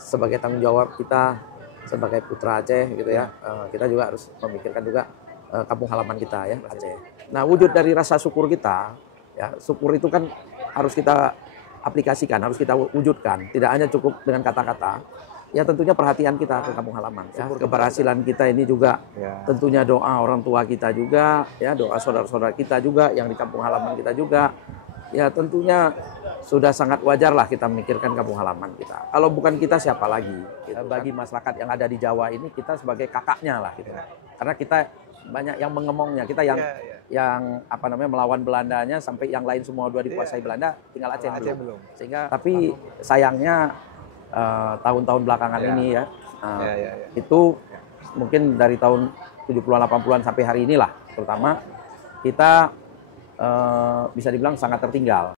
sebagai tanggung jawab kita sebagai putra Aceh gitu ya, kita juga harus memikirkan juga kampung halaman kita ya, Aceh. Nah, wujud dari rasa syukur kita, ya, syukur itu kan harus kita aplikasikan, harus kita wujudkan. Tidak hanya cukup dengan kata-kata, ya tentunya perhatian kita ke kampung halaman. Ya. Keberhasilan kita ini juga tentunya doa orang tua kita juga, ya doa saudara-saudara kita juga, yang di kampung halaman kita juga. Ya tentunya sudah sangat wajar lah kita memikirkan kampung halaman kita. Kalau bukan kita siapa lagi? Gitu. Bagi masyarakat yang ada di Jawa ini kita sebagai kakaknya lah gitu. Karena kita banyak yang mengemongnya, kita yang apa namanya melawan Belandanya sampai yang lain semua udah dikuasai Belanda, tinggal Aceh belum. Sehingga tapi sayangnya tahun-tahun belakangan ini ya, itu mungkin dari tahun 70-an 80-an sampai hari inilah terutama kita bisa dibilang sangat tertinggal.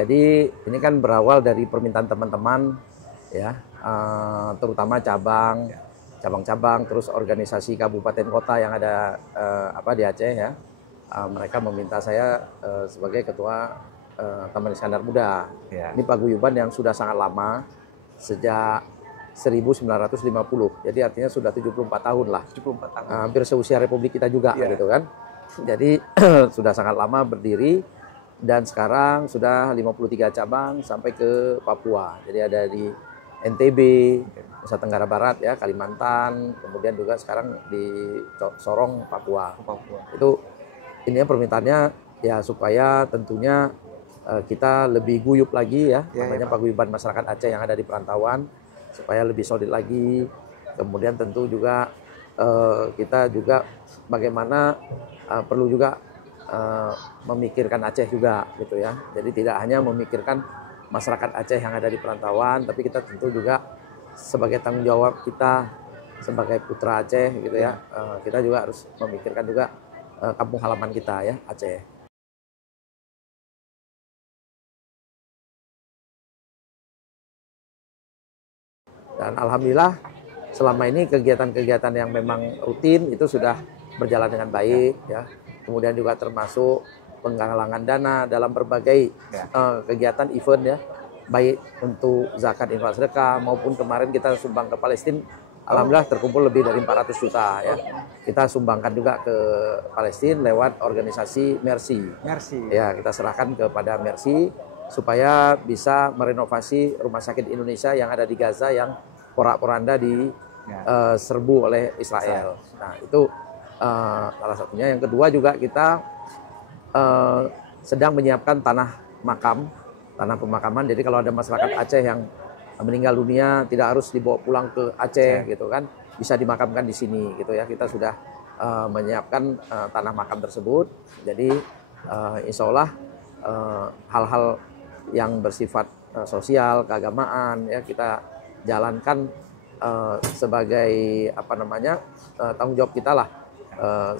Jadi ini kan berawal dari permintaan teman-teman ya, terutama cabang-cabang, terus organisasi kabupaten kota yang ada di Aceh ya. Mereka meminta saya sebagai ketua Taman Iskandar Muda. Ini paguyuban yang sudah sangat lama, sejak 1950. Jadi artinya sudah 74 tahun lah. 74 tahun. Hampir seusia Republik kita juga gitu kan. Jadi sudah sangat lama berdiri. Dan sekarang sudah 53 cabang sampai ke Papua. Jadi ada di NTB, Nusa Tenggara Barat ya, Kalimantan, kemudian juga sekarang di Sorong, Papua. Itu ini permintaannya ya supaya tentunya kita lebih guyup lagi ya, namanya paguyuban masyarakat Aceh yang ada di perantauan, supaya lebih solid lagi. Kemudian tentu juga kita juga bagaimana perlu juga memikirkan Aceh juga gitu ya. Jadi tidak hanya memikirkan masyarakat Aceh yang ada di perantauan, tapi kita tentu juga sebagai tanggung jawab kita sebagai putra Aceh gitu ya. Kita juga harus memikirkan juga kampung halaman kita ya, Aceh. Dan alhamdulillah selama ini kegiatan-kegiatan yang memang rutin itu sudah berjalan dengan baik ya. Kemudian juga termasuk penggalangan dana dalam berbagai kegiatan event ya, baik untuk zakat infak sedekah maupun kemarin kita sumbang ke Palestina. Alhamdulillah terkumpul lebih dari 400 juta ya. Kita sumbangkan juga ke Palestina lewat organisasi Mercy. Ya, kita serahkan kepada Mercy supaya bisa merenovasi rumah sakit Indonesia yang ada di Gaza yang porak-poranda diserbu oleh Israel. Nah, itu salah satunya. Yang kedua juga kita sedang menyiapkan tanah pemakaman. Jadi kalau ada masyarakat Aceh yang meninggal dunia tidak harus dibawa pulang ke Aceh gitu kan, bisa dimakamkan di sini gitu ya. Kita sudah menyiapkan tanah makam tersebut. Jadi insya Allah hal-hal yang bersifat sosial, keagamaan ya kita jalankan sebagai tanggung jawab kita lah.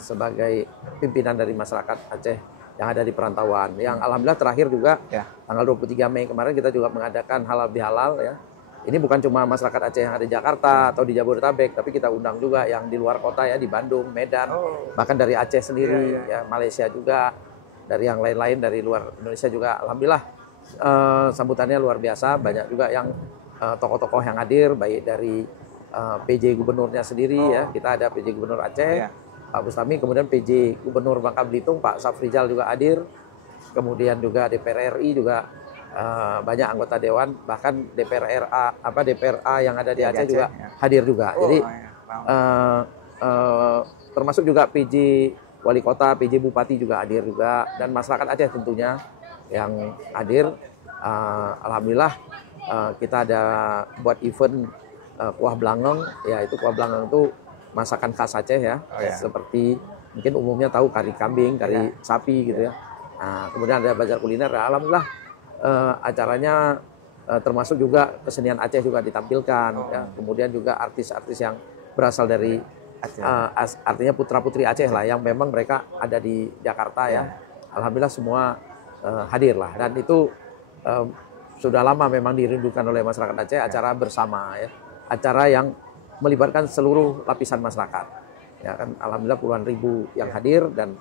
Sebagai pimpinan dari masyarakat Aceh yang ada di perantauan. Yang alhamdulillah terakhir juga tanggal 23 Mei kemarin kita juga mengadakan halal bihalal ya. Ini bukan cuma masyarakat Aceh yang ada di Jakarta atau di Jabodetabek, tapi kita undang juga yang di luar kota ya, di Bandung, Medan, bahkan dari Aceh sendiri ya, Malaysia juga, dari yang lain-lain dari luar Indonesia juga. Alhamdulillah sambutannya luar biasa, banyak juga yang tokoh-tokoh yang hadir, baik dari PJ Gubernurnya sendiri ya, kita ada PJ Gubernur Aceh, Pak Bustami, kemudian PJ Gubernur Bangka Belitung, Pak Safrizal juga hadir, kemudian juga DPR RI juga banyak anggota dewan, bahkan DPRA yang ada di Aceh juga hadir juga. Jadi termasuk juga PJ Wali Kota, PJ Bupati juga hadir juga, dan masyarakat Aceh tentunya yang hadir. Alhamdulillah kita ada buat event kuah blangong, ya itu kuah blangong itu masakan khas Aceh ya, seperti mungkin umumnya tahu kari kambing, kari sapi gitu ya. Nah, kemudian ada bazar kuliner. Nah, alhamdulillah acaranya termasuk juga kesenian Aceh juga ditampilkan. Ya. Kemudian juga artis-artis yang berasal dari artinya putra-putri Aceh lah, yang memang mereka ada di Jakarta ya. Alhamdulillah semua hadir lah. Dan itu sudah lama memang dirindukan oleh masyarakat Aceh, acara bersama ya. Acara yang melibatkan seluruh lapisan masyarakat. Ya kan, alhamdulillah puluhan ribu yang hadir dan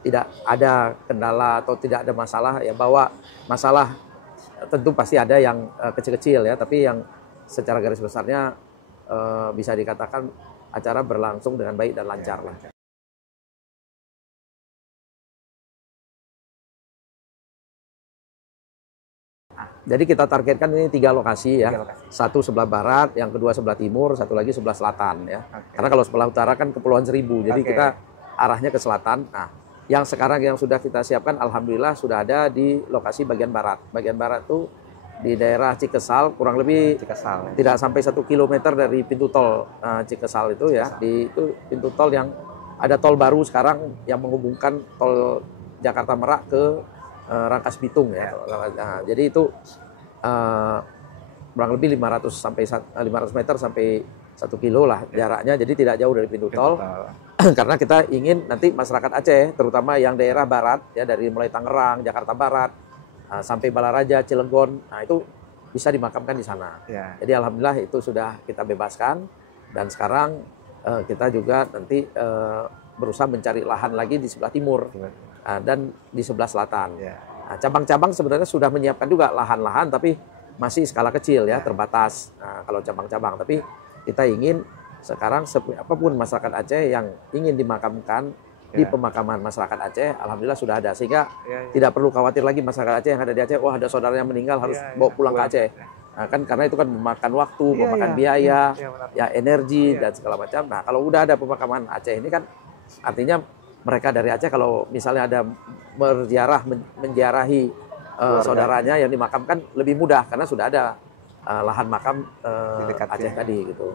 tidak ada kendala atau tidak ada masalah ya, bahwa masalah tentu pasti ada yang kecil-kecil ya, tapi yang secara garis besarnya bisa dikatakan acara berlangsung dengan baik dan lancar lah. Jadi kita targetkan ini 3 lokasi ya. 3 lokasi. Satu sebelah barat, yang kedua sebelah timur, satu lagi sebelah selatan ya. Karena kalau sebelah utara kan Kepulauan Seribu, jadi kita arahnya ke selatan. Nah, yang sekarang yang sudah kita siapkan alhamdulillah sudah ada di lokasi bagian barat. Bagian barat tuh di daerah Cikesal, kurang lebih tidak sampai 1 kilometer dari pintu tol Cikesal itu ya. Di itu pintu tol yang ada tol baru sekarang yang menghubungkan tol Jakarta Merak ke Rangkas Bitung ya. Nah, jadi itu kurang lebih 500 meter sampai 1 kilo lah jaraknya, jadi tidak jauh dari pintu tol. Karena kita ingin nanti masyarakat Aceh, terutama yang daerah barat ya, dari mulai Tangerang, Jakarta Barat sampai Balaraja, Cilegon, nah itu bisa dimakamkan di sana. Jadi alhamdulillah itu sudah kita bebaskan, dan sekarang kita juga nanti berusaha mencari lahan lagi di sebelah timur dan di sebelah selatan. Nah, cabang-cabang sebenarnya sudah menyiapkan juga lahan-lahan, tapi masih skala kecil ya, terbatas. Nah, kalau cabang-cabang, tapi kita ingin sekarang apapun masyarakat Aceh yang ingin dimakamkan di pemakaman masyarakat Aceh, alhamdulillah sudah ada, sehingga tidak perlu khawatir lagi masyarakat Aceh yang ada di Aceh, wah ada saudaranya meninggal harus bawa pulang ke Aceh. Nah, kan karena itu kan memakan waktu, memakan biaya, ya energi dan segala macam. Nah, kalau udah ada pemakaman Aceh ini kan artinya mereka dari Aceh kalau misalnya ada menziarahi saudaranya yang dimakamkan lebih mudah karena sudah ada lahan makam di dekat Aceh tadi gitu.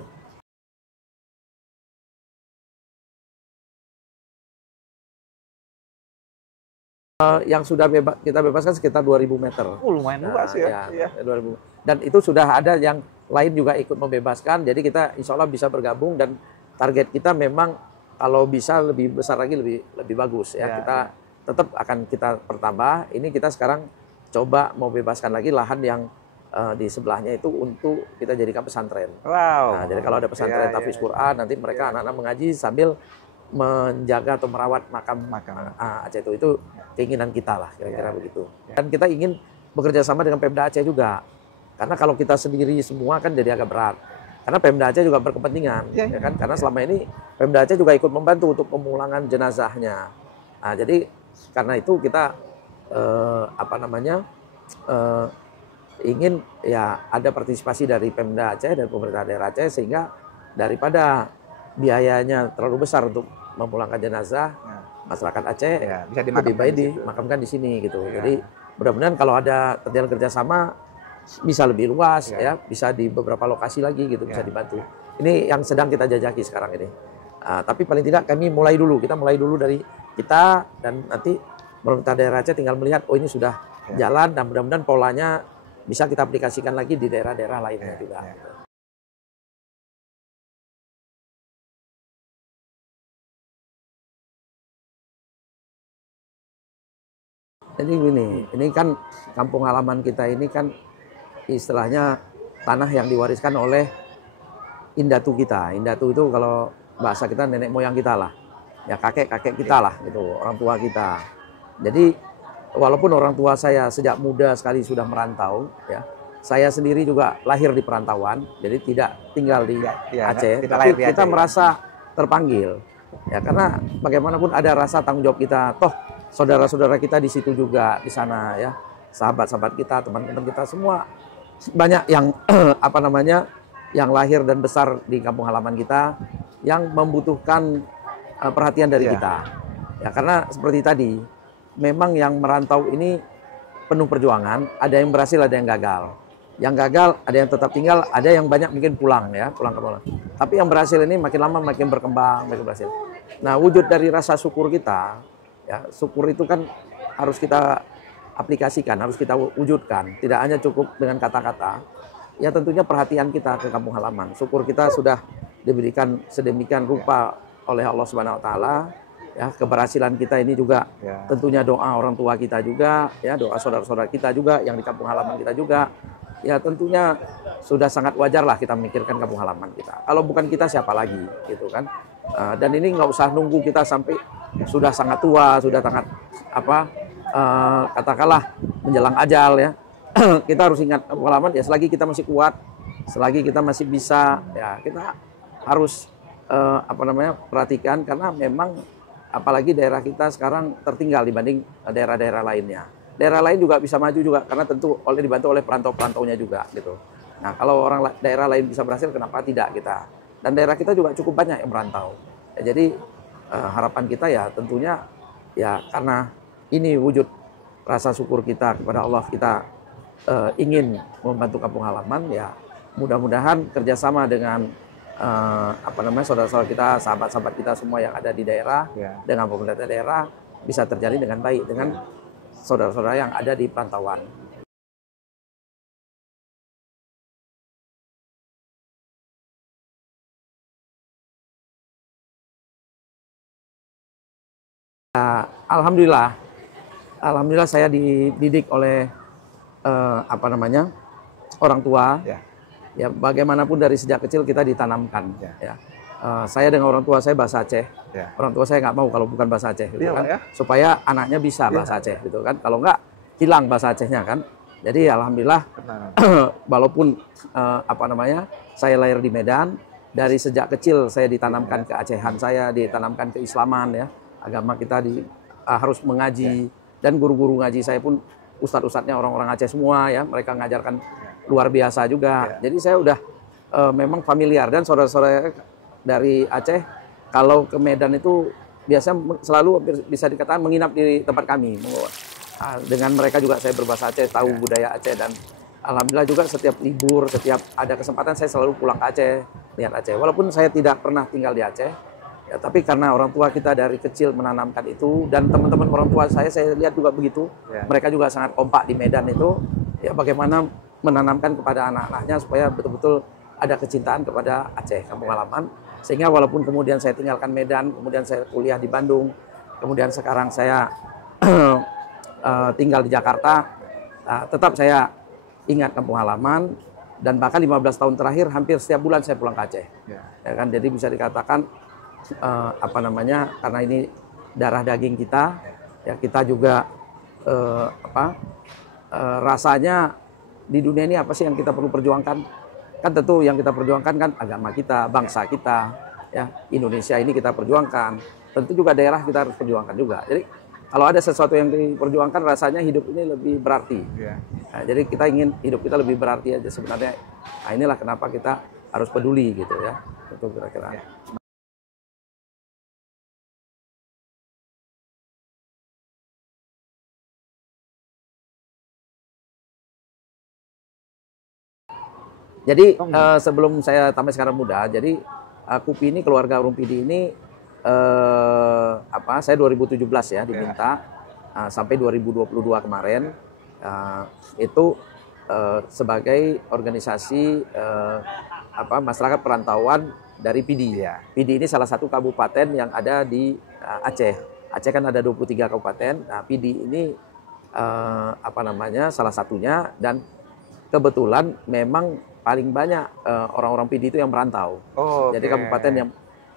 Yang sudah kita bebaskan sekitar 2.000 meter. Lumayan luas ya. 2.000. Dan itu sudah ada yang lain juga ikut membebaskan. Jadi kita insya Allah bisa bergabung, dan target kita memang kalau bisa lebih besar lagi lebih bagus ya. Kita tetap akan kita pertambah. Ini kita sekarang coba mau bebaskan lagi lahan yang di sebelahnya itu untuk kita jadikan pesantren. Nah, jadi kalau ada pesantren tahfiz Quran, nanti mereka anak-anak mengaji sambil menjaga atau merawat makam Aceh itu keinginan kita lah kira-kira begitu. Dan kita ingin bekerja sama dengan Pemda Aceh juga, karena kalau kita sendiri semua kan jadi agak berat. Karena Pemda Aceh juga berkepentingan, ya kan? Karena selama ini Pemda Aceh juga ikut membantu untuk pemulangan jenazahnya. Nah, jadi karena itu kita ingin ya ada partisipasi dari Pemda Aceh dan pemerintah daerah Aceh, sehingga daripada biayanya terlalu besar untuk memulangkan jenazah, masyarakat Aceh bisa lebih baik dimakamkan di sini gitu. Jadi mudah-mudahan kalau ada terjadi kerjasama bisa lebih luas ya, bisa di beberapa lokasi lagi gitu, bisa dibantu. Ini yang sedang kita jajaki sekarang ini. Tapi paling tidak kita mulai dulu dari kita, dan nanti pemerintah daerah Aceh tinggal melihat oh ini sudah jalan, dan mudah-mudahan polanya bisa kita aplikasikan lagi di daerah-daerah lainnya juga. Jadi gini, ini kan kampung halaman kita ini kan istilahnya tanah yang diwariskan oleh indatu kita. Indatu itu kalau bahasa kita nenek moyang kita lah, ya kakek-kakek kita lah gitu, orang tua kita. Jadi walaupun orang tua saya sejak muda sekali sudah merantau, ya, saya sendiri juga lahir di perantauan, jadi tidak tinggal di Aceh, tapi kita merasa terpanggil, ya karena bagaimanapun ada rasa tanggung jawab kita. Toh saudara-saudara kita di situ juga, di sana ya, sahabat-sahabat kita, teman-teman kita semua banyak yang yang lahir dan besar di kampung halaman kita yang membutuhkan perhatian dari kita. Ya karena seperti tadi, memang yang merantau ini penuh perjuangan, ada yang berhasil, ada yang gagal. Yang gagal ada yang tetap tinggal, ada yang banyak mungkin pulang ya, pulang ke pulang. Tapi yang berhasil ini makin lama makin berkembang, makin berhasil. Nah, wujud dari rasa syukur kita, ya, syukur itu kan harus kita aplikasikan, harus kita wujudkan. Tidak hanya cukup dengan kata-kata. Ya tentunya perhatian kita ke kampung halaman. Syukur kita sudah diberikan sedemikian rupa oleh Allah Subhanahu wa taala. Ya, keberhasilan kita ini juga tentunya doa orang tua kita juga, ya, doa saudara-saudara kita juga yang di kampung halaman kita juga. Ya tentunya sudah sangat wajar lah kita memikirkan kampung halaman kita. Kalau bukan kita siapa lagi, gitu kan? Dan ini nggak usah nunggu kita sampai sudah sangat tua, sudah sangat katakanlah menjelang ajal ya. Kita harus ingat kampung halaman ya, selagi kita masih kuat, selagi kita masih bisa, ya kita harus perhatikan, karena memang apalagi daerah kita sekarang tertinggal dibanding daerah-daerah lainnya. Daerah lain juga bisa maju juga karena tentu dibantu oleh perantau-perantaunya juga gitu. Nah, kalau daerah lain bisa berhasil, kenapa tidak kita? Dan daerah kita juga cukup banyak yang merantau. Ya, jadi harapan kita ya tentunya ya karena ini wujud rasa syukur kita kepada Allah, kita ingin membantu kampung halaman, ya mudah-mudahan kerjasama dengan saudara-saudara kita, sahabat-sahabat kita semua yang ada di daerah, dengan pemerintah daerah bisa terjadi dengan baik dengan saudara-saudara yang ada di perantauan. Alhamdulillah saya dididik oleh orang tua. Ya bagaimanapun dari sejak kecil kita ditanamkan. Ya. Saya dengan orang tua saya bahasa Aceh. Orang tua saya nggak mau kalau bukan bahasa Aceh, gitu kan? Supaya anaknya bisa bahasa Aceh, gitu kan? Kalau nggak hilang bahasa Acehnya kan. Jadi alhamdulillah, walaupun saya lahir di Medan, dari sejak kecil saya ditanamkan keacehan saya, ditanamkan keislaman ya. Agama kita harus mengaji, dan guru-guru ngaji saya pun ustadz-ustadznya orang-orang Aceh semua ya, mereka mengajarkan luar biasa juga. Jadi saya udah memang familiar, dan saudara-saudara dari Aceh kalau ke Medan itu biasanya selalu bisa dikatakan menginap di tempat kami. Dengan mereka juga saya berbahasa Aceh, tahu budaya Aceh, dan alhamdulillah juga setiap libur, setiap ada kesempatan saya selalu pulang ke Aceh, lihat Aceh. Walaupun saya tidak pernah tinggal di Aceh, ya, tapi karena orang tua kita dari kecil menanamkan itu, dan teman-teman orang tua saya lihat juga begitu. Mereka juga sangat kompak di Medan itu. Ya bagaimana menanamkan kepada anak-anaknya supaya betul-betul ada kecintaan kepada Aceh, kampung halaman. Sehingga walaupun kemudian saya tinggalkan Medan, kemudian saya kuliah di Bandung, kemudian sekarang saya tinggal di Jakarta, tetap saya ingat kampung halaman, dan bahkan 15 tahun terakhir hampir setiap bulan saya pulang ke Aceh. Ya kan, jadi bisa dikatakan karena ini darah daging kita, ya kita juga rasanya di dunia ini apa sih yang kita perlu perjuangkan? Kan tentu yang kita perjuangkan kan agama kita, bangsa kita, ya Indonesia ini kita perjuangkan. Tentu juga daerah kita harus perjuangkan juga. Jadi kalau ada sesuatu yang diperjuangkan, rasanya hidup ini lebih berarti. Nah, jadi kita ingin hidup kita lebih berarti aja sebenarnya. Nah, inilah kenapa kita harus peduli gitu ya. Itu kira-kira. Jadi sebelum saya tamat sekarang muda, jadi KUPI ini, keluarga Rumpidi ini saya 2017 ya diminta sampai 2022 kemarin itu sebagai organisasi masyarakat perantauan dari PD. PD ini salah satu kabupaten yang ada di Aceh. Aceh kan ada 23 kabupaten. Nah, PD ini salah satunya, dan kebetulan memang paling banyak orang-orang PD itu yang merantau. Jadi kabupaten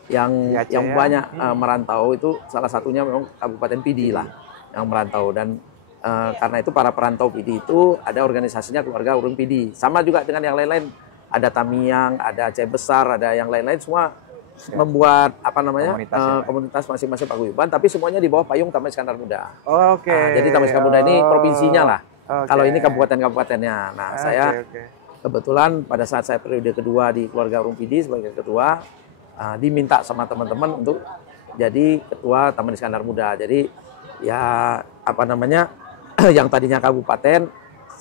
yang banyak merantau itu salah satunya memang Kabupaten PD lah yang merantau. Dan karena itu para perantau PD itu ada organisasinya keluarga Urung PD. Sama juga dengan yang lain-lain, ada Tamiang, ada Aceh Besar, ada yang lain-lain, semua membuat komunitas masing-masing paguyuban, tapi semuanya di bawah payung Taman Iskandar Muda. Jadi Taman Iskandar Muda ini provinsinya lah. Kalau ini kabupaten-kabupatennya. Nah, saya kebetulan pada saat saya periode kedua di keluarga Urung PD sebagai ketua, diminta sama teman-teman untuk jadi ketua Taman Iskandar Muda. Jadi ya yang tadinya kabupaten,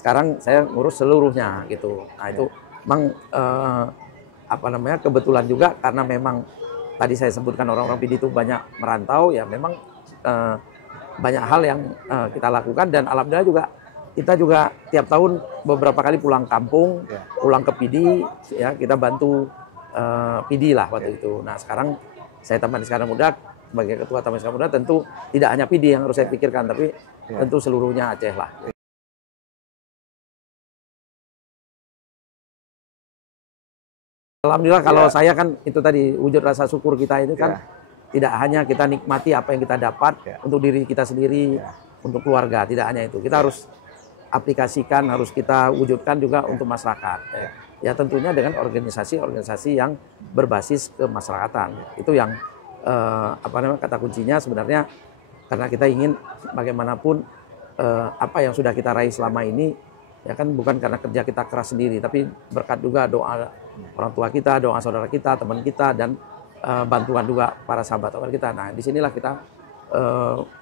sekarang saya ngurus seluruhnya gitu. Nah itu memang kebetulan juga karena memang tadi saya sebutkan orang-orang PD itu banyak merantau, ya memang banyak hal yang kita lakukan, dan alhamdulillah juga kita juga tiap tahun beberapa kali pulang kampung, pulang ke PD, ya kita bantu PD lah waktu itu. Nah sekarang saya Taman Iskandar Muda sebagai ketua Taman Iskandar Muda, tentu tidak hanya PD yang harus saya pikirkan, tapi tentu seluruhnya Aceh lah. Alhamdulillah kalau saya kan itu tadi wujud rasa syukur kita itu kan tidak hanya kita nikmati apa yang kita dapat untuk diri kita sendiri, untuk keluarga, tidak hanya itu. Kita harus aplikasikan, harus kita wujudkan juga untuk masyarakat. Ya tentunya dengan organisasi-organisasi yang berbasis kemasyarakatan. Itu yang apa namanya, kata kuncinya sebenarnya, karena kita ingin bagaimanapun apa yang sudah kita raih selama ini, ya kan bukan karena kerja kita keras sendiri, tapi berkat juga doa orang tua kita, doa saudara kita, teman kita, dan bantuan juga para sahabat kita. Nah disinilah kita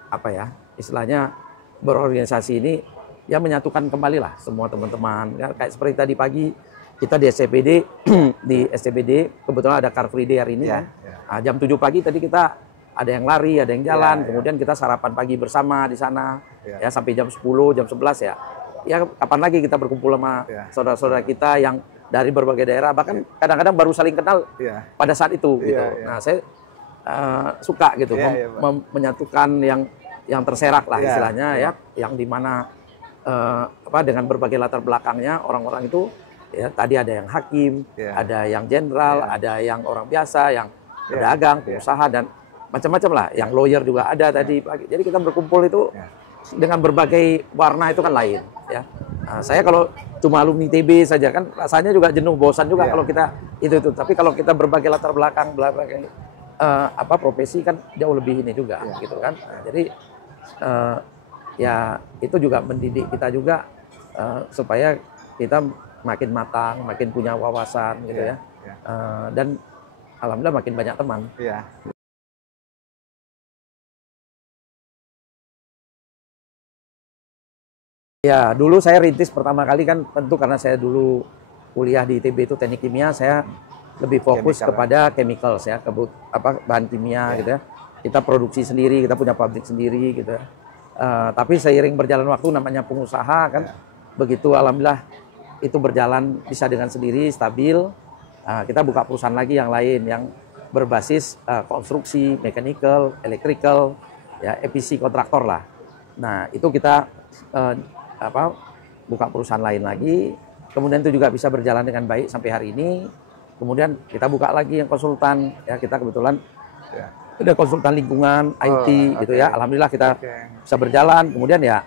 apa ya istilahnya berorganisasi ini, ya menyatukan kembali lah semua teman-teman. Ya, kayak seperti tadi pagi kita di SCBD di SCBD kebetulan ada Car Free Day hari ini kan. Nah, jam 7 pagi tadi kita ada yang lari, ada yang jalan, kemudian kita sarapan pagi bersama di sana ya sampai jam 10, jam 11 ya. Ya kapan lagi kita berkumpul sama saudara-saudara kita yang dari berbagai daerah, bahkan kadang-kadang baru saling kenal pada saat itu gitu. Nah saya suka gitu menyatukan yang terserak lah istilahnya ya, yang dimana apa dengan berbagai latar belakangnya orang-orang itu ya, tadi ada yang hakim, ada yang jenderal, ada yang orang biasa, yang pedagang, pengusaha, dan macam-macam lah, yang lawyer juga ada tadi pagi. Jadi kita berkumpul itu dengan berbagai warna itu kan lain ya. Nah, saya kalau cuma alumni TB saja kan rasanya juga jenuh, bosan juga kalau kita itu. Tapi kalau kita berbagai latar belakang, berbagai apa profesi kan jauh lebih ini juga gitu kan. Nah, jadi ya itu juga mendidik kita juga supaya kita makin matang, makin punya wawasan gitu ya. Dan alhamdulillah makin banyak teman. Ya, dulu saya rintis pertama kali kan tentu karena saya dulu kuliah di ITB itu teknik kimia, saya lebih fokus kepada chemicals ya, bahan kimia gitu ya. Kita produksi sendiri, kita punya pabrik sendiri gitu ya. Tapi seiring berjalan waktu namanya pengusaha kan, begitu alhamdulillah itu berjalan bisa dengan sendiri, stabil. Kita buka perusahaan lagi yang lain yang berbasis konstruksi, mechanical, electrical, ya EPC kontraktor lah. Nah itu kita buka perusahaan lain lagi, kemudian itu juga bisa berjalan dengan baik sampai hari ini. Kemudian kita buka lagi yang konsultan, ya kita kebetulan ada konsultan lingkungan, IT gitu ya. Alhamdulillah kita bisa berjalan. Kemudian ya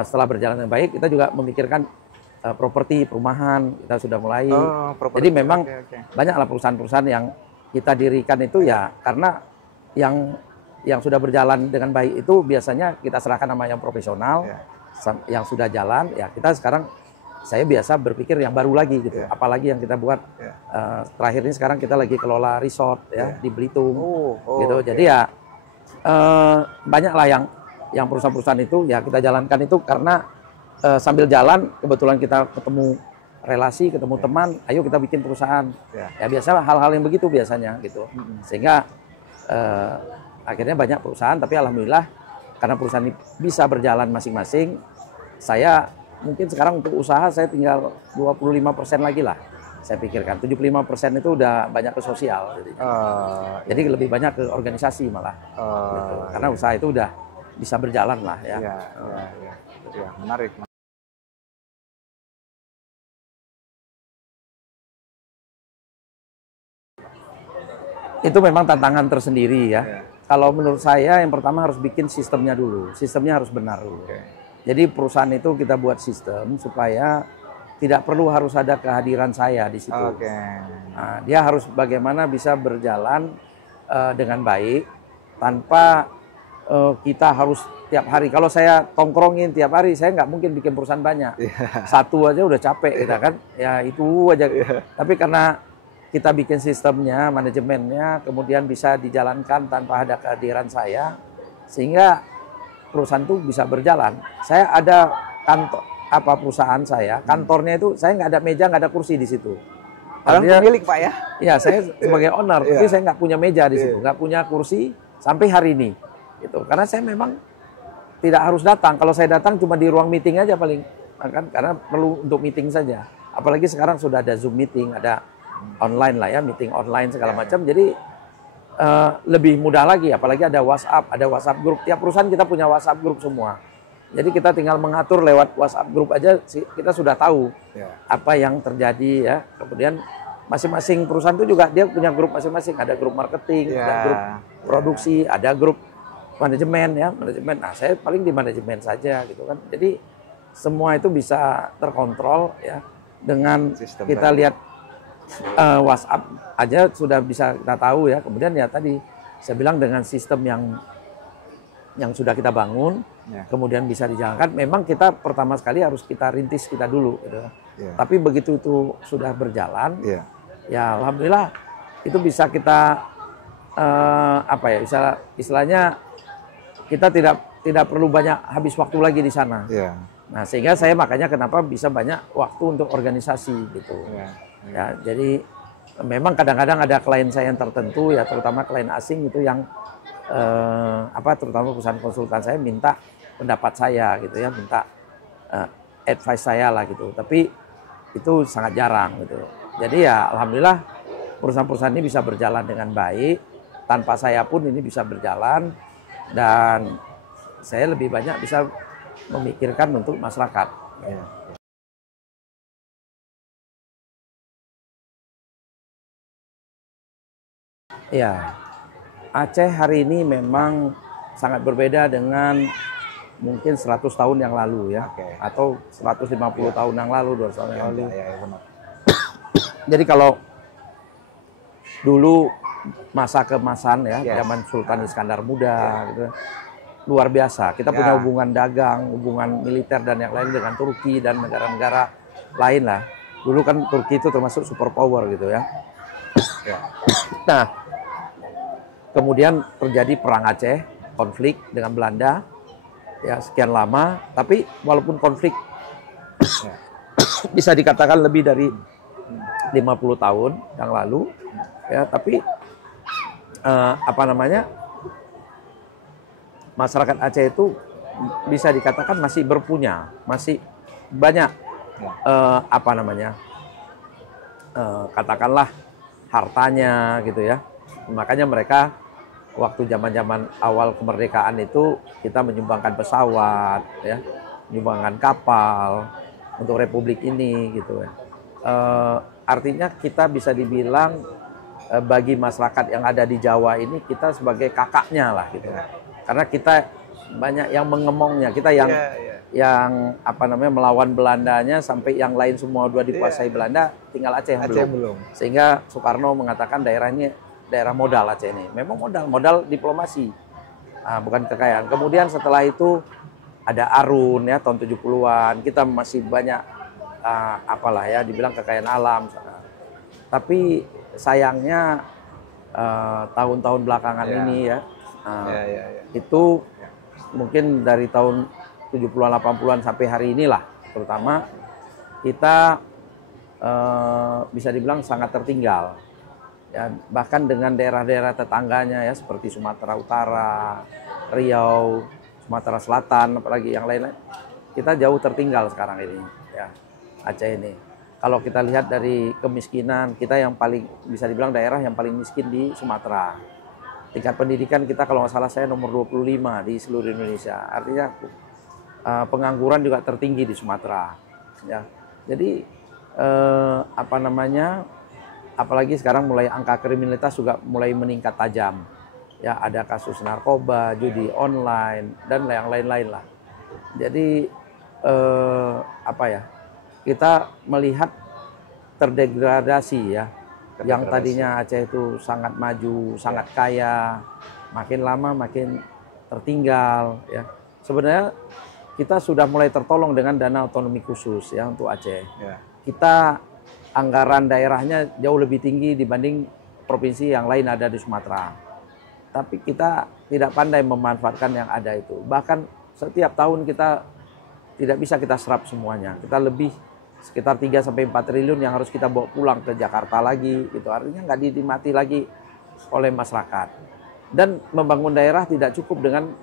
setelah berjalan dengan baik, kita juga memikirkan properti, perumahan, kita sudah mulai. Jadi memang banyaklah perusahaan-perusahaan yang kita dirikan itu ya karena yang sudah berjalan dengan baik itu biasanya kita serahkan nama yang profesional, yang sudah jalan, ya kita sekarang saya biasa berpikir yang baru lagi gitu. Apalagi yang kita buat terakhir ini sekarang kita lagi kelola resort ya di Belitung gitu. Jadi ya banyaklah yang perusahaan-perusahaan itu ya kita jalankan itu karena sambil jalan kebetulan kita ketemu relasi, ketemu teman, ayo kita bikin perusahaan. Ya biasa hal-hal yang begitu biasanya gitu. Sehingga akhirnya banyak perusahaan, tapi alhamdulillah karena perusahaan ini bisa berjalan masing-masing, saya mungkin sekarang untuk usaha saya tinggal 25% lagi lah. Saya pikirkan 75% itu udah banyak ke sosial. Jadi lebih banyak ke organisasi malah. Gitu. Karena usaha itu udah bisa berjalan lah ya. Ya, menarik. Itu memang tantangan tersendiri ya. Kalau menurut saya yang pertama harus bikin sistemnya dulu. Sistemnya harus benar dulu. Jadi perusahaan itu kita buat sistem supaya tidak perlu harus ada kehadiran saya di situ. Nah, dia harus bagaimana bisa berjalan dengan baik tanpa kita harus tiap hari. Kalau saya tongkrongin tiap hari, saya nggak mungkin bikin perusahaan banyak. Satu aja udah capek kita kan. Ya itu aja. Tapi karena kita bikin sistemnya, manajemennya, kemudian bisa dijalankan tanpa ada kehadiran saya, sehingga perusahaan itu bisa berjalan. Saya ada kantor, perusahaan saya, kantornya itu saya nggak ada meja, nggak ada kursi di situ. Kalian Artinya, pemilik Pak ya? ya saya sebagai owner, tapi Iya. saya nggak punya meja di situ, Iya. nggak punya kursi sampai hari ini. Gitu. Karena saya memang tidak harus datang. Kalau saya datang cuma di ruang meeting aja paling, kan karena perlu untuk meeting saja. Apalagi sekarang sudah ada Zoom meeting, ada online lah ya, meeting online segala macam. Jadi lebih mudah lagi. Apalagi ada WhatsApp grup. Tiap perusahaan kita punya WhatsApp grup semua. Jadi kita tinggal mengatur lewat WhatsApp grup aja, kita sudah tahu apa yang terjadi ya. Kemudian masing-masing perusahaan itu juga dia punya grup masing-masing. Ada grup marketing, ada grup produksi, ada grup manajemen ya, manajemen. Nah, saya paling di manajemen saja gitu kan. Jadi semua itu bisa terkontrol ya dengan Sistem kita lihat WhatsApp aja sudah bisa kita tahu ya. Kemudian ya tadi saya bilang dengan sistem yang sudah kita bangun, kemudian bisa dijalankan. Memang kita pertama sekali harus kita rintis kita dulu gitu. Tapi begitu itu sudah berjalan, ya alhamdulillah itu bisa kita apa ya, istilahnya kita tidak perlu banyak habis waktu lagi di sana. Nah, sehingga saya makanya kenapa bisa banyak waktu untuk organisasi gitu. Ya, jadi memang kadang-kadang ada klien saya yang tertentu ya, terutama klien asing itu yang terutama perusahaan konsultan saya minta pendapat saya gitu ya, minta advice saya lah gitu. Tapi itu sangat jarang gitu. Jadi ya alhamdulillah perusahaan-perusahaan ini bisa berjalan dengan baik, tanpa saya pun ini bisa berjalan, dan saya lebih banyak bisa memikirkan untuk masyarakat. Ya, Aceh hari ini memang sangat berbeda dengan mungkin 100 tahun yang lalu ya, atau 150 tahun yang lalu, 200 tahun yang lalu. Jadi kalau dulu masa keemasan ya, zaman Sultan Iskandar Muda gitu, luar biasa. Kita punya hubungan dagang, hubungan militer dan yang lain dengan Turki dan negara-negara lain lah. Dulu kan Turki itu termasuk superpower gitu ya. Nah, kemudian terjadi perang Aceh, konflik dengan Belanda, ya sekian lama. Tapi walaupun konflik bisa dikatakan lebih dari 50 tahun yang lalu, ya, tapi masyarakat Aceh itu bisa dikatakan masih berpunya, masih banyak katakanlah hartanya gitu ya. Makanya mereka waktu zaman-zaman awal kemerdekaan itu kita menyumbangkan pesawat ya, menyumbangkan kapal untuk republik ini gitu ya. Artinya kita bisa dibilang bagi masyarakat yang ada di Jawa ini kita sebagai kakaknya lah gitu. Karena kita banyak yang mengemongnya, kita yang melawan Belandanya sampai yang lain semua udah dikuasai Belanda, tinggal Aceh yang belum. Sehingga Soekarno mengatakan daerah ini daerah modal Aceh ini. Memang modal diplomasi, bukan kekayaan. Kemudian setelah itu ada Arun ya, tahun 70-an, kita masih banyak dibilang kekayaan alam. Tapi sayangnya tahun-tahun belakangan ini ya, itu mungkin dari tahun 70-an 80-an sampai hari inilah terutama kita bisa dibilang sangat tertinggal ya, bahkan dengan daerah-daerah tetangganya ya, seperti Sumatera Utara, Riau, Sumatera Selatan, apalagi yang lain-lain, kita jauh tertinggal sekarang ini ya, Aceh ini. Kalau kita lihat dari kemiskinan, kita yang paling bisa dibilang daerah yang paling miskin di Sumatera. Tingkat pendidikan kita kalau nggak salah saya nomor 25 di seluruh Indonesia. Artinya pengangguran juga tertinggi di Sumatera. Ya. Jadi apalagi sekarang mulai angka kriminalitas juga mulai meningkat tajam. Ya, ada kasus narkoba, judi online dan yang lain-lain lah. Jadi kita melihat terdegradasi ya. Yang tadinya Aceh itu sangat maju, sangat kaya, makin lama makin tertinggal ya. Sebenarnya kita sudah mulai tertolong dengan dana otonomi khusus ya untuk Aceh. Kita anggaran daerahnya jauh lebih tinggi dibanding provinsi yang lain ada di Sumatera. Tapi kita tidak pandai memanfaatkan yang ada itu. Bahkan setiap tahun kita tidak bisa kita serap semuanya. Kita lebih sekitar 3 sampai 4 triliun yang harus kita bawa pulang ke Jakarta lagi, gitu. Artinya nggak dinikmati lagi oleh masyarakat. Dan membangun daerah tidak cukup dengan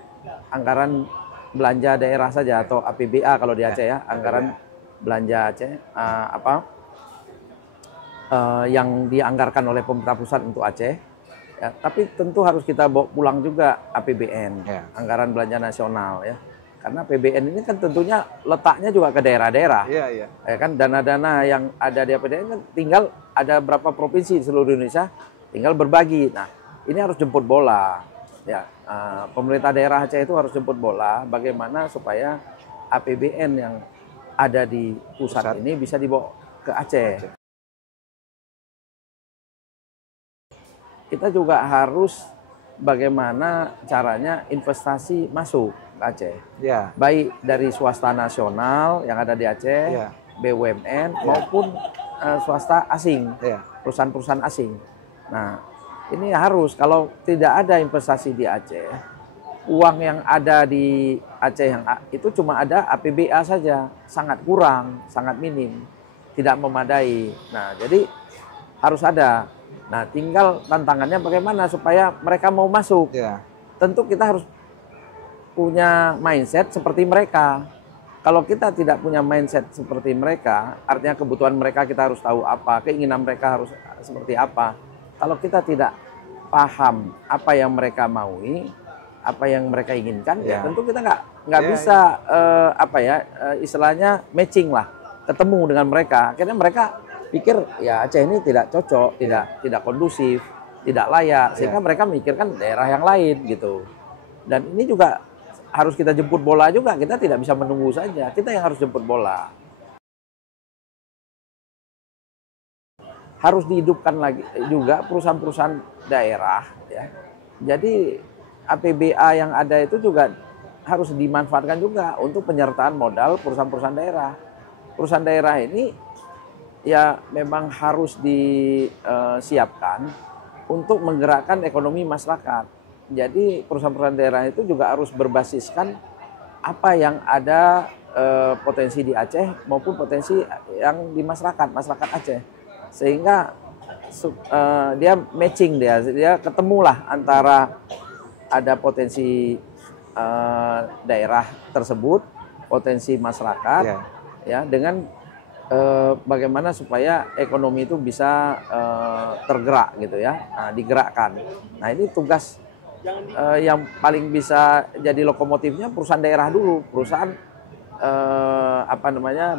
anggaran belanja daerah saja atau APBA kalau di Aceh ya, anggaran belanja Aceh yang dianggarkan oleh pemerintah pusat untuk Aceh. Ya, tapi tentu harus kita bawa pulang juga APBN, anggaran belanja nasional ya. Karena APBN ini kan tentunya letaknya juga ke daerah-daerah. Ya kan dana-dana yang ada di APBN kan tinggal ada berapa provinsi di seluruh Indonesia, tinggal berbagi. Nah, ini harus jemput bola. Ya, pemerintah daerah Aceh itu harus jemput bola bagaimana supaya APBN yang ada di pusat ini bisa dibawa ke Aceh. Kita juga harus bagaimana caranya investasi masuk ke Aceh. Baik dari swasta nasional yang ada di Aceh, BUMN, maupun swasta asing, perusahaan-perusahaan asing. Nah, ini harus, kalau tidak ada investasi di Aceh, uang yang ada di Aceh yang itu cuma ada APBA saja, sangat kurang, sangat minim, tidak memadai. Nah, jadi harus ada. Nah, tinggal tantangannya bagaimana supaya mereka mau masuk. Tentu kita harus punya mindset seperti mereka. Kalau kita tidak punya mindset seperti mereka, artinya kebutuhan mereka kita harus tahu apa, keinginan mereka harus seperti apa. Kalau kita tidak paham apa yang mereka maui, apa yang mereka inginkan, ya tentu kita nggak bisa istilahnya matching lah, ketemu dengan mereka. Akhirnya mereka pikir ya Aceh ini tidak cocok, tidak kondusif, tidak layak, sehingga mereka memikirkan daerah yang lain gitu. Dan ini juga harus kita jemput bola juga, kita tidak bisa menunggu saja, kita yang harus jemput bola. Harus dihidupkan lagi juga perusahaan-perusahaan daerah ya. Jadi APBA yang ada itu juga harus dimanfaatkan juga untuk penyertaan modal perusahaan-perusahaan daerah. Perusahaan daerah ini ya memang harus disiapkan untuk menggerakkan ekonomi masyarakat. Jadi perusahaan-perusahaan daerah itu juga harus berbasiskan apa yang ada potensi di Aceh maupun potensi yang di masyarakat Aceh. Sehingga dia matching, dia ketemulah antara ada potensi daerah tersebut, potensi masyarakat ya dengan bagaimana supaya ekonomi itu bisa tergerak gitu ya, digerakkan. Nah, ini tugas yang paling bisa jadi lokomotifnya perusahaan daerah dulu, perusahaan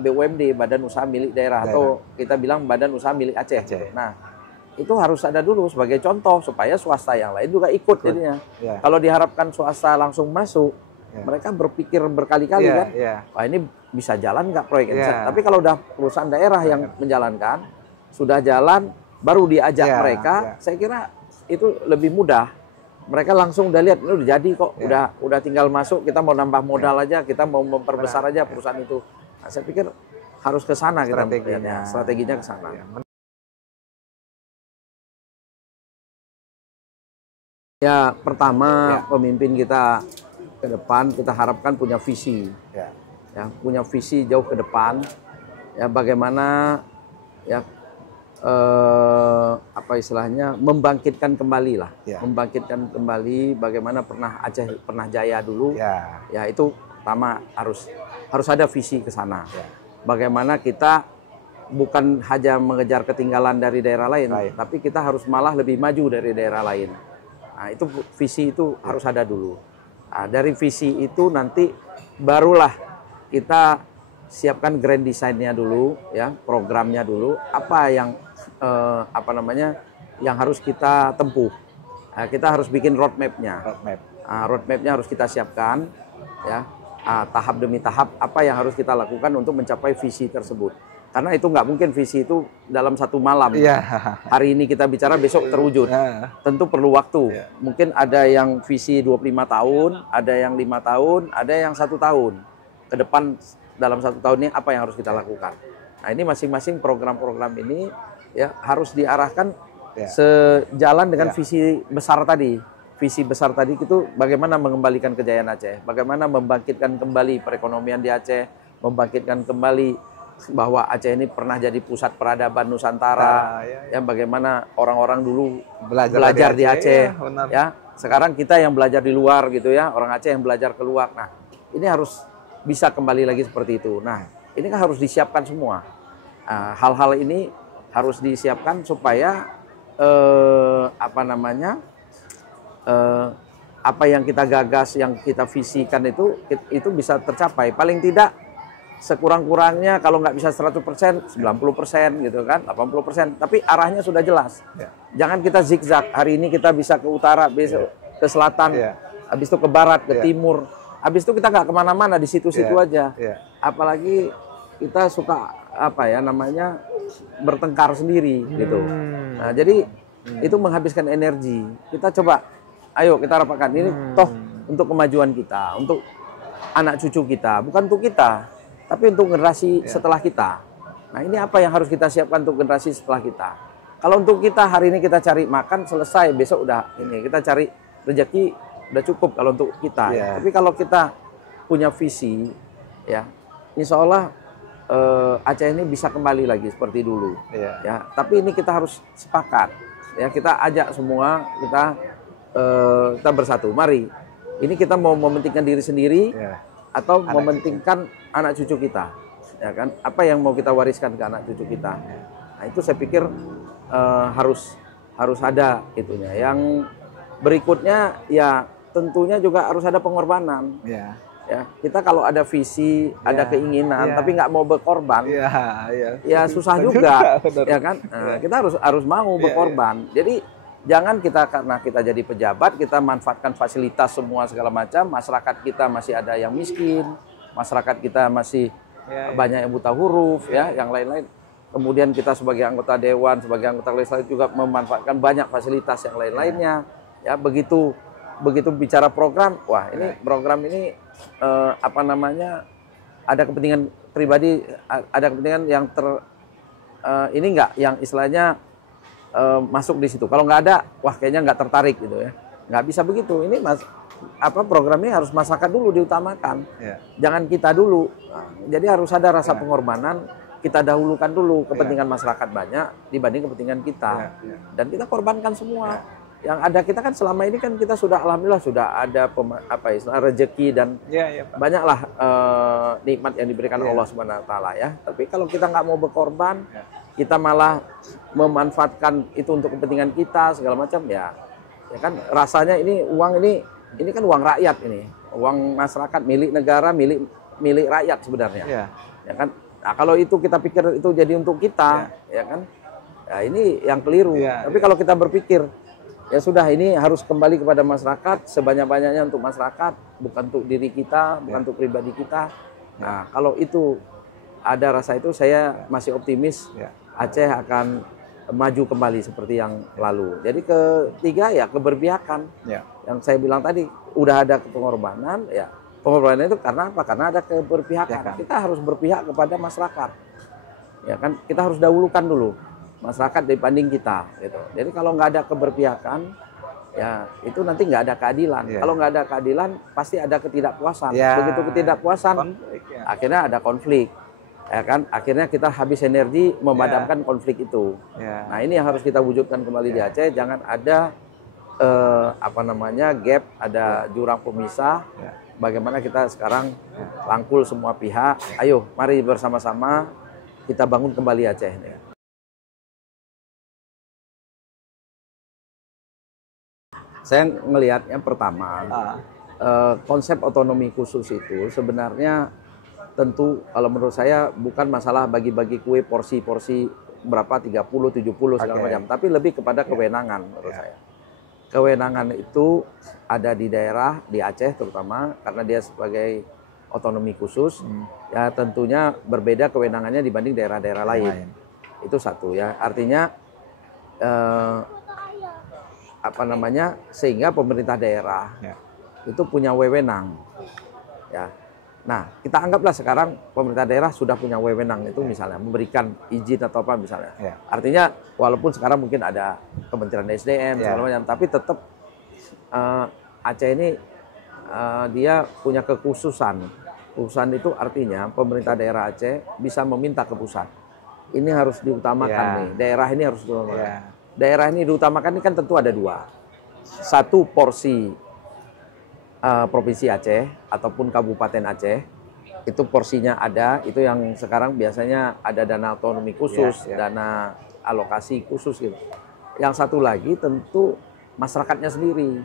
BUMD, Badan Usaha Milik Daerah, atau kita bilang Badan Usaha Milik Aceh. Nah, itu harus ada dulu sebagai contoh supaya swasta yang lain juga ikut jadinya. Kalau diharapkan swasta langsung masuk, mereka berpikir berkali-kali kan, wah ini bisa jalan nggak proyek ini? Tapi kalau udah perusahaan daerah yang menjalankan, sudah jalan, baru diajak mereka, saya kira itu lebih mudah. Mereka langsung udah lihat, ini udah jadi kok, udah tinggal masuk, kita mau nambah modal aja, kita mau memperbesar aja perusahaan itu. Nah, saya pikir harus ke sana kita strateginya ke sana. Ya, pertama pemimpin kita ke depan kita harapkan punya visi, punya visi jauh ke depan, ya bagaimana ya membangkitkan kembali lah, membangkitkan kembali bagaimana Aceh pernah jaya dulu, ya itu pertama harus ada visi ke sana. Bagaimana kita bukan hanya mengejar ketinggalan dari daerah lain, tapi kita harus malah lebih maju dari daerah lain. Nah, itu visi itu harus ada dulu. Nah, dari visi itu nanti barulah kita siapkan grand design-nya dulu, ya programnya dulu, apa yang yang harus kita tempuh. Nah, kita harus bikin roadmap-nya. Roadmap-nya harus kita siapkan, ya tahap demi tahap apa yang harus kita lakukan untuk mencapai visi tersebut. Karena itu nggak mungkin visi itu dalam satu malam. Hari ini kita bicara, besok terwujud. Tentu perlu waktu. Mungkin ada yang visi 25 tahun, ada yang 5 tahun, ada yang 1 tahun. Ke depan dalam 1 tahun ini apa yang harus kita lakukan. Nah, ini masing-masing program-program ini ya harus diarahkan sejalan dengan visi besar tadi. Visi besar tadi itu bagaimana mengembalikan kejayaan Aceh, bagaimana membangkitkan kembali perekonomian di Aceh, membangkitkan kembali bahwa Aceh ini pernah jadi pusat peradaban Nusantara. Ya, bagaimana orang-orang dulu belajar di Aceh. Ya, sekarang kita yang belajar di luar gitu ya, orang Aceh yang belajar keluar. Nah, ini harus bisa kembali lagi seperti itu. Nah, ini kan harus disiapkan semua. Hal-hal ini harus disiapkan supaya apa yang kita gagas, yang kita visikan itu bisa tercapai. Paling tidak sekurang-kurangnya kalau nggak bisa 100%, 90% gitu kan, 80%. Tapi arahnya sudah jelas. Jangan kita zigzag. Hari ini kita bisa ke utara, besok ke selatan, habis itu ke barat, ke timur. Habis itu kita nggak kemana-mana, di situ-situ aja. Apalagi kita suka bertengkar sendiri gitu. Nah, jadi itu menghabiskan energi. Kita coba, ayo kita rapatkan ini toh untuk kemajuan kita, untuk anak cucu kita, bukan untuk kita, tapi untuk generasi setelah kita. Nah, ini apa yang harus kita siapkan untuk generasi setelah kita? Kalau untuk kita hari ini kita cari makan selesai, besok udah ini kita cari rezeki udah cukup kalau untuk kita. Tapi kalau kita punya visi, ya, insya Allah Aceh ini bisa kembali lagi seperti dulu. Ya, tapi ini kita harus sepakat. Ya, kita ajak semua, kita bersatu. Mari, ini kita mau mementingkan diri sendiri atau mementingkan anak cucu kita, ya kan? Apa yang mau kita wariskan ke anak cucu kita? Nah, itu saya pikir harus ada itunya. Yang berikutnya ya tentunya juga harus ada pengorbanan. Ya, kita kalau ada visi, ada keinginan, tapi nggak mau berkorban, ya susah juga, ya kan? Nah, kita harus mau berkorban. Jadi jangan kita karena kita jadi pejabat, kita manfaatkan fasilitas semua segala macam, masyarakat kita masih ada yang miskin, masyarakat kita masih banyak yang buta huruf, ya, yang lain-lain. Kemudian kita sebagai anggota dewan, sebagai anggota legislatif juga memanfaatkan banyak fasilitas yang lain-lainnya. Ya, begitu bicara program, wah ini program ini ada kepentingan pribadi, ada kepentingan yang ini enggak, yang istilahnya masuk di situ. Kalau nggak ada, wah kayaknya nggak tertarik gitu ya. Nggak bisa begitu. Ini programnya harus masyarakat dulu diutamakan. Jangan kita dulu. Nah, jadi harus ada rasa pengorbanan. Kita dahulukan dulu kepentingan masyarakat banyak dibanding kepentingan kita. Dan kita korbankan semua. Yang ada kita kan selama ini kan kita sudah alhamdulillah sudah ada rezeki dan banyaklah nikmat yang diberikan Allah Subhanahu wa taala ya. Tapi kalau kita nggak mau berkorban, kita malah memanfaatkan itu untuk kepentingan kita segala macam ya kan rasanya ini uang ini kan uang rakyat, ini uang masyarakat, milik negara, milik rakyat sebenarnya. Ya kan. Nah, kalau itu kita pikir itu jadi untuk kita, ya kan. Ya ini yang keliru. Tapi kalau kita berpikir ya sudah, ini harus kembali kepada masyarakat, sebanyak-banyaknya untuk masyarakat, bukan untuk diri kita, bukan untuk pribadi kita. Nah, kalau itu ada rasa itu, saya masih optimis Aceh akan maju kembali seperti yang lalu. Jadi ketiga ya keberpihakan. Yang saya bilang tadi, udah ada pengorbanan, ya pengorbanan itu karena apa? Karena ada keberpihakan. Kita harus berpihak kepada masyarakat. Ya kan, kita harus dahulukan dulu masyarakat dibanding kita gitu. Jadi kalau nggak ada keberpihakan, ya itu nanti nggak ada keadilan. Kalau nggak ada keadilan, pasti ada ketidakpuasan. Begitu ketidakpuasan, akhirnya ada konflik, ya kan? Akhirnya kita habis energi memadamkan konflik itu. Nah, ini yang harus kita wujudkan kembali di Aceh. Jangan ada gap, ada jurang pemisah. Bagaimana kita sekarang rangkul semua pihak. Ayo, mari bersama-sama kita bangun kembali Aceh ini. Saya melihat yang pertama, konsep otonomi khusus itu sebenarnya tentu kalau menurut saya bukan masalah bagi-bagi kue porsi-porsi berapa 30, 70 segala macam, tapi lebih kepada kewenangan menurut saya. Kewenangan itu ada di daerah, di Aceh terutama, karena dia sebagai otonomi khusus, ya tentunya berbeda kewenangannya dibanding daerah-daerah lain. Itu satu ya, artinya sehingga pemerintah daerah itu punya wewenang. Ya. Nah, kita anggaplah sekarang pemerintah daerah sudah punya wewenang itu misalnya memberikan izin atau apa misalnya. Artinya walaupun sekarang mungkin ada Kementerian SDM segala macam, tapi tetap Aceh ini dia punya kekhususan Perusahaan itu artinya pemerintah daerah Aceh bisa meminta ke pusat. Ini harus diutamakan nih, daerah ini harus diutamakan. Daerah ini diutamakan ini kan tentu ada dua. Satu porsi Provinsi Aceh ataupun Kabupaten Aceh, itu porsinya ada, itu yang sekarang biasanya ada dana otonomi khusus, dana alokasi khusus gitu. Yang satu lagi tentu masyarakatnya sendiri.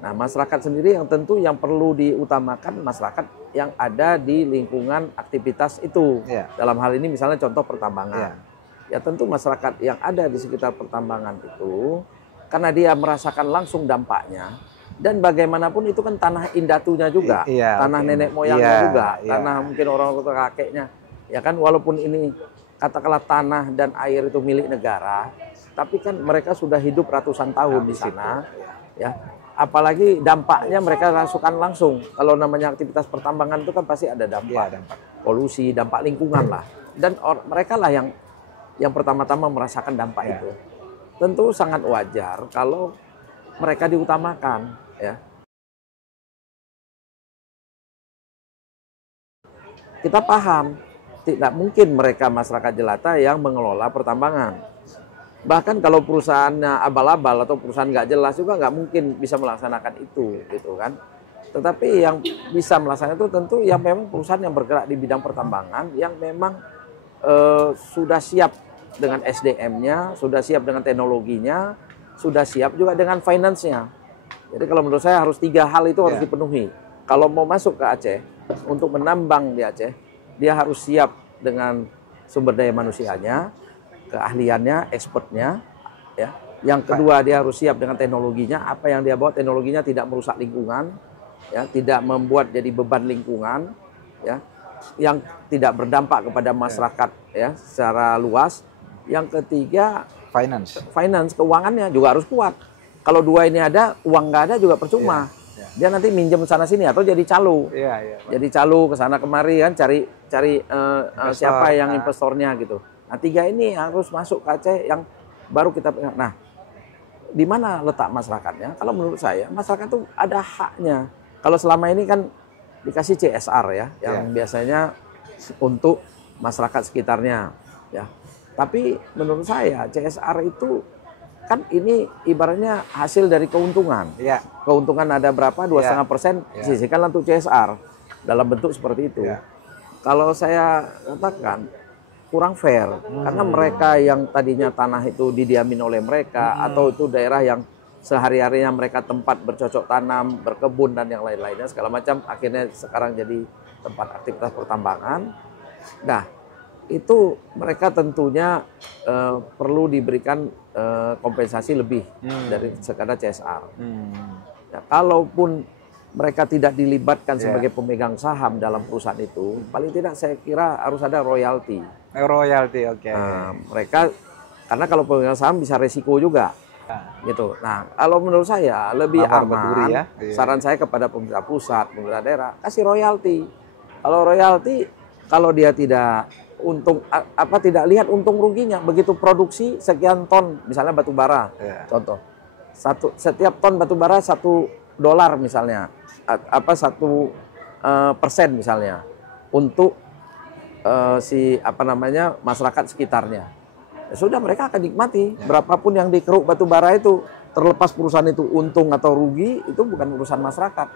Nah, masyarakat sendiri yang tentu yang perlu diutamakan masyarakat yang ada di lingkungan aktivitas itu. Dalam hal ini misalnya contoh pertambangan. Ya tentu masyarakat yang ada di sekitar pertambangan itu, karena dia merasakan langsung dampaknya, dan bagaimanapun itu kan tanah indatunya juga, tanah nenek moyangnya juga, tanah mungkin orang tua kakeknya. Ya kan, walaupun ini katakanlah tanah dan air itu milik negara, tapi kan mereka sudah hidup ratusan tahun di sana, ya. Apalagi dampaknya mereka rasakan langsung. Kalau namanya aktivitas pertambangan itu kan pasti ada dampak, polusi, dampak lingkungan lah. Dan mereka lah yang pertama-tama merasakan dampak itu. Tentu sangat wajar kalau mereka diutamakan, ya. Kita paham, tidak mungkin mereka masyarakat jelata yang mengelola pertambangan. Bahkan kalau perusahaannya abal-abal atau perusahaan nggak jelas juga nggak mungkin bisa melaksanakan itu, gitu kan. Tetapi yang bisa melaksanakan itu tentu yang memang perusahaan yang bergerak di bidang pertambangan, yang memang sudah siap dengan SDM-nya, sudah siap dengan teknologinya, sudah siap juga dengan finance-nya. Jadi kalau menurut saya harus 3 hal itu harus dipenuhi. Kalau mau masuk ke Aceh, untuk menambang di Aceh, dia harus siap dengan sumber daya manusianya, keahliannya, expertnya, ya. Yang kedua, dia harus siap dengan teknologinya. Apa yang dia bawa teknologinya tidak merusak lingkungan, ya, tidak membuat jadi beban lingkungan, ya, yang tidak berdampak kepada masyarakat, ya, secara luas. Yang ketiga, finance, keuangannya juga harus kuat. Kalau dua ini ada, uang nggak ada juga percuma. Dia nanti minjem sana sini atau jadi calo, jadi calo ke sana kemari kan, cari siapa yang investornya gitu. Nah, 3 ini harus masuk ke Aceh yang baru kita. Nah, di mana letak masyarakatnya? Kalau menurut saya, masyarakat itu ada haknya. Kalau selama ini kan dikasih CSR ya, yang biasanya untuk masyarakat sekitarnya, ya. Tapi menurut saya CSR itu kan ini ibaratnya hasil dari keuntungan. Keuntungan ada berapa? 2,5%, sisihkanlah untuk CSR dalam bentuk seperti itu. Kalau saya katakan kurang fair, karena mereka yang tadinya tanah itu didiamin oleh mereka, atau itu daerah yang sehari-harinya mereka tempat bercocok tanam, berkebun dan yang lain-lainnya segala macam, akhirnya sekarang jadi tempat aktivitas pertambangan. Nah, itu mereka tentunya perlu diberikan kompensasi lebih dari sekadar CSR. Ya, kalaupun mereka tidak dilibatkan sebagai pemegang saham dalam perusahaan itu, paling tidak saya kira harus ada royalti. Nah, mereka, karena kalau pemegang saham bisa resiko juga, gitu. Nah, kalau menurut saya lebih aman, saran saya kepada pemerintah pusat, pemerintah daerah, kasih royalti. Kalau royalti, kalau dia tidak untung, tidak lihat untung ruginya, begitu produksi sekian ton, misalnya batu bara, contoh, setiap ton batu bara $1 misalnya, 1% misalnya untuk masyarakat sekitarnya. Ya sudah, mereka akan nikmati berapapun yang dikeruk batu bara itu, terlepas perusahaan itu untung atau rugi, itu bukan urusan masyarakat.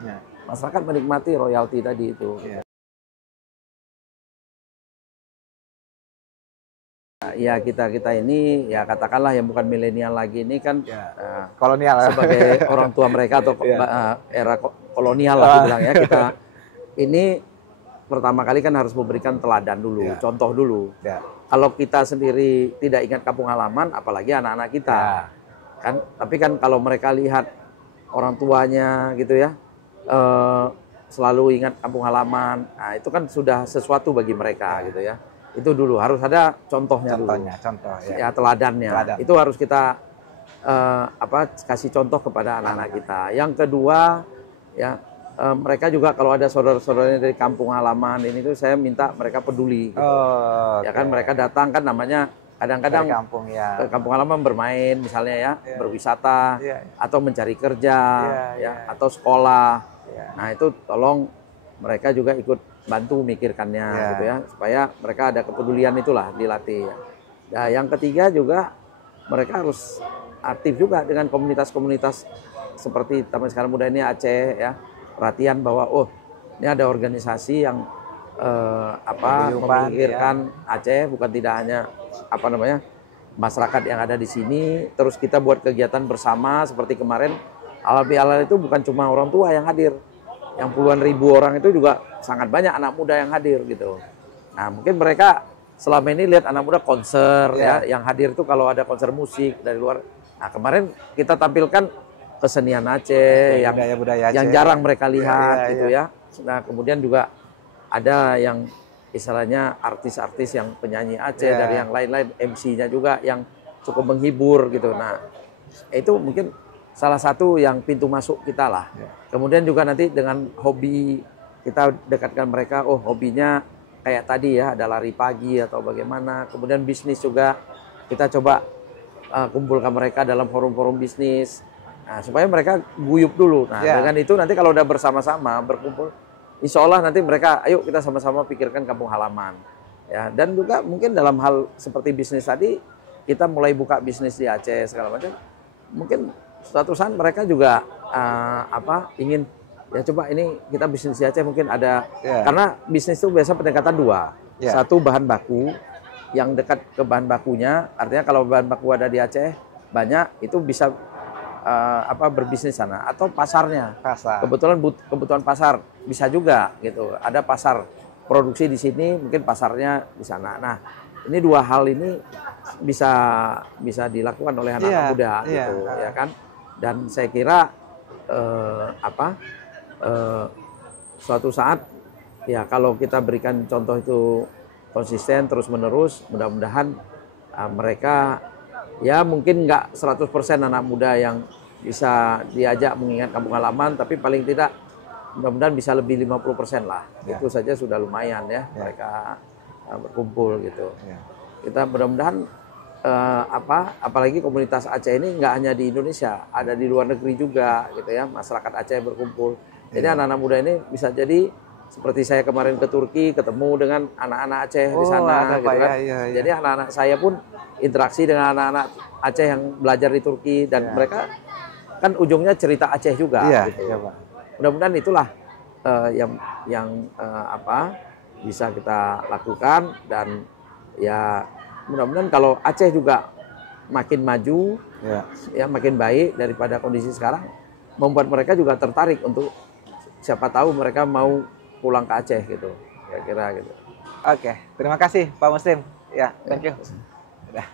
Masyarakat menikmati royalti tadi itu. Ya, kita ini ya katakanlah yang bukan milenial lagi ini kan kolonial sebagai orang tua mereka atau era kolonial lah dibilang ya. Kita ini pertama kali kan harus memberikan teladan dulu, contoh dulu. Kalau kita sendiri tidak ingat kampung halaman, apalagi anak-anak kita. Kan, tapi kan kalau mereka lihat orang tuanya gitu ya, selalu ingat kampung halaman, nah itu kan sudah sesuatu bagi mereka gitu ya. Itu dulu harus ada contohnya dulu. Teladannya. Itu harus kita kasih contoh kepada anak-anak kita. Yang kedua, ya mereka juga kalau ada saudara-saudaranya dari kampung halaman ini tuh saya minta mereka peduli. Gitu. Ya kan, mereka datang kan, namanya kadang-kadang ke kampung halaman bermain misalnya ya, berwisata atau mencari kerja atau sekolah. Nah, itu tolong mereka juga ikut bantu mikirkannya gitu ya, supaya mereka ada kepedulian itulah dilatih. Nah, yang ketiga juga mereka harus aktif juga dengan komunitas-komunitas seperti Taman Sekarang Muda ini Aceh ya, perhatian bahwa ini ada organisasi yang memikirkan Aceh, bukan tidak hanya masyarakat yang ada di sini, terus kita buat kegiatan bersama seperti kemarin halal bihalal itu bukan cuma orang tua yang hadir, yang puluhan ribu orang itu juga sangat banyak anak muda yang hadir gitu. Nah mungkin mereka selama ini lihat anak muda konser ya, yang hadir itu kalau ada konser musik dari luar. Nah kemarin kita tampilkan kesenian Aceh yang budaya Aceh, yang jarang mereka lihat gitu ya. Nah kemudian juga ada yang istilahnya artis-artis yang penyanyi Aceh dari yang lain-lain, MC-nya juga yang cukup menghibur gitu. Nah itu mungkin salah satu yang pintu masuk kita lah. Kemudian juga nanti dengan hobi kita dekatkan mereka, hobinya kayak tadi ya, ada lari pagi atau bagaimana. Kemudian bisnis juga kita coba kumpulkan mereka dalam forum-forum bisnis. Nah, supaya mereka guyup dulu. Nah, dengan itu nanti kalau udah bersama-sama berkumpul, insya Allah nanti mereka, ayo kita sama-sama pikirkan kampung halaman. Ya, dan juga mungkin dalam hal seperti bisnis tadi, kita mulai buka bisnis di Aceh segala macam. Mungkin suatu saat mereka juga ingin ya coba ini kita bisnis di Aceh mungkin ada, karena bisnis itu biasa pendekatan dua. Satu bahan baku yang dekat ke bahan bakunya, artinya kalau bahan baku ada di Aceh banyak, itu bisa berbisnis sana, atau pasarnya. Kebetulan kebutuhan pasar bisa juga gitu. Ada pasar produksi di sini, mungkin pasarnya di sana. Nah, ini dua hal ini bisa dilakukan oleh anak-anak muda gitu ya kan. Dan saya kira suatu saat ya kalau kita berikan contoh itu konsisten terus-menerus, mudah-mudahan mereka ya mungkin nggak 100% anak muda yang bisa diajak mengingat kampung halaman, tapi paling tidak mudah-mudahan bisa lebih 50% lah. Itu saja sudah lumayan ya, mereka berkumpul gitu. Kita mudah-mudahan apalagi komunitas Aceh ini nggak hanya di Indonesia, ada di luar negeri juga gitu ya, masyarakat Aceh berkumpul. Jadi anak-anak muda ini bisa jadi seperti saya kemarin ke Turki ketemu dengan anak-anak Aceh di sana gitu kan. Jadi anak-anak saya pun interaksi dengan anak-anak Aceh yang belajar di Turki, dan mereka kan ujungnya cerita Aceh juga gitu. Mudah-mudahan itulah yang bisa kita lakukan, dan ya mudah-mudahan kalau Aceh juga makin maju ya makin baik daripada kondisi sekarang, membuat mereka juga tertarik untuk siapa tahu mereka mau pulang ke Aceh gitu, kira-kira gitu. Oke, terima kasih Pak Muslim. Ya, thank you. Udah.